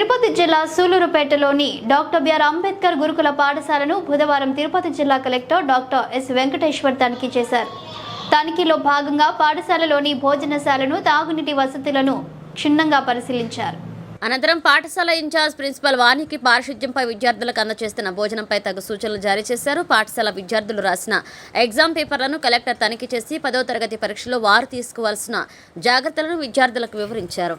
తిరుపతి జిల్లా సూలూరుపేటలోని doctor BR Ambedkar గురుకుల పాఠశాలను బుధవారం తిరుపతి జిల్లా కలెక్టర్ డాక్టర్ ఎస్ వెంకటేశ్వర్ తనిఖీ చేశారు. తనిఖీలో భాగంగా పాఠశాలలోని భోజనశాలను తాగునీటి వసతులను క్షుణ్ణంగా పరిశీలించారు. అనంతరం పాఠశాల ఇన్ఛార్జ్ ప్రిన్సిపల్ వాణికి పారిశుద్ధ్యంపై విద్యార్థులకు అందజేస్తున్న భోజనంపై తగు సూచనలు జారీ చేశారు. పాఠశాల విద్యార్థులు రాసిన ఎగ్జామ్ పేపర్లను కలెక్టర్ తనిఖీ చేసి పదో తరగతి పరీక్షలో వారు తీసుకోవాల్సిన జాగ్రత్తలను విద్యార్థులకు వివరించారు.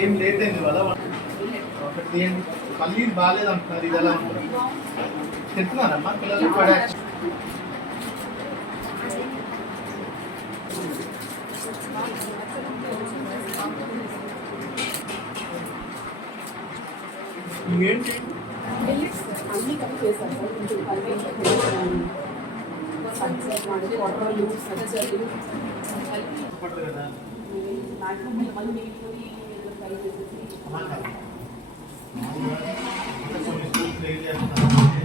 ఏం లేట్ అయింది కదా ఒకటి తీయండి పల్లీలు బాగాలేదు అంటున్నారు ఇది ఎలా ఉంటుంది చెప్తున్నానమ్మా పిల్లలు పడే ఇంకేంటి? అన్ని కలిపి చేశాం సార్ కొంచెం కలిపి కలిపి పట్టదు కదా మాక్సిమం మళ్ళీ మిగిలిపోయి కలిపి చేసేసి కొన్ని స్కూల్స్ ఏం చేస్తున్నారంటే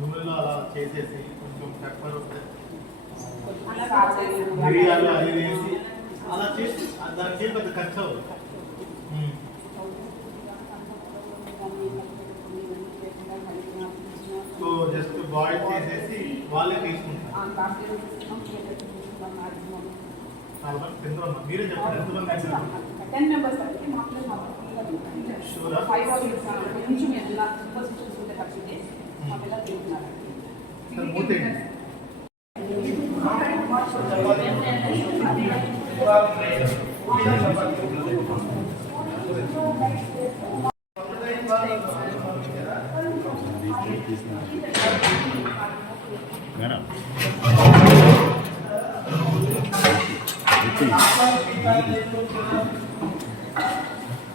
నూనెలో అలా చేసేసి కొంచెం పెప్పర్ మిరియాలు అది వేసి అలా చేసి దాని చేసి పెద్ద ఖర్చు అవ్వదు ఉమ్. సో జస్ట్ బాయిల్ చేసేసి వాళ్ళే తీసుకుంటారు చాలా కింద ఉన్న మీరే చెప్పండి ఎంతమంది అయినా టెన్ మెంబర్స్ అంటే మా పిల్లలు Sure ఆ? ఫైవ్ అవర్స్ కొంచెం ఎలా మెంబర్స్ చూసుకుంటే ఖర్చుంటే మా పిల్లలు తింటున్నారు సార్ మేడం